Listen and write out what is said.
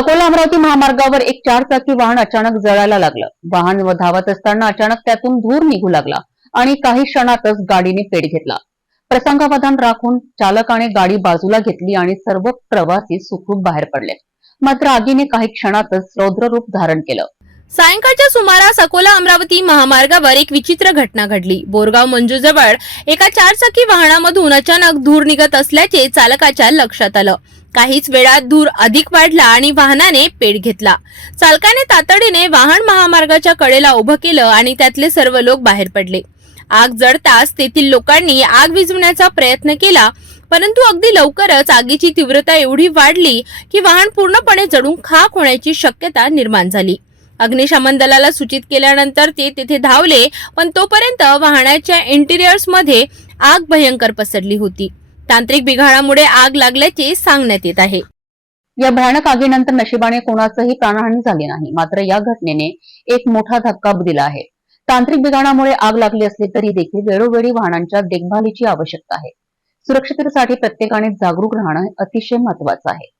अकोला अमरावती महामार्गावर एक 4 चाकी वाहन अचानक जळायला लागलं। वाहन धावत असताना अचानक त्यातून धूर निघू लागला आणि काही क्षणातच गाडीने पेट घेतला। प्रसंगावधान राखून चालकाने गाडी बाजूला घेतली आणि सर्व प्रवासी सुखरूप बाहेर पडले। मात्र आगीने काही क्षणातच रौद्र रूप धारण केलं। सायंकाळच्या सुमारास अकोला अमरावती महामार्गावर एक विचित्र घटना घडली। बोरगाव मंजूजवळ एका 4 चाकी वाहनामधून अचानक धूर निघत असल्याचे चालकाच्या लक्षात आलं। काहीच वेळात धूर अधिक वाढला आणि वाहनाने पेट घेतला। चालकाने तातडीने वाहन महामार्गाच्या कडेला उभं केलं आणि त्यातले सर्व लोक बाहेर पडले। आग जळताच तेथील लोकांनी आग विझवण्याचा प्रयत्न केला, परंतु अगदी लवकरच आगीची तीव्रता एवढी वाढली की वाहन पूर्णपणे जळून खाक होण्याची शक्यता निर्माण झाली। अग्निशमन दलाला सूचित केल्यानंतर ते तिथे धावले, पण तोपर्यंत वाहनाच्या इंटिरियर्स मध्ये आग भयंकर पसरली होती। तांत्रिक बिघाडामुळे आग लागल्याचे सांगण्यात येत आहे। या भयानक आगीनंतर नशिबाने कोणाचंही प्राणहानी झाली नाही, मात्र या घटनेने एक मोठा धक्का दिला आहे। तांत्रिक बिघाडामुळे आग लागली असली तरी देखील वेळोवेळी वाहनांच्या देखभालीची आवश्यकता आहे। सुरक्षिततेसाठी प्रत्येकाने जागरूक राहणं अतिशय महत्त्वाचं आहे।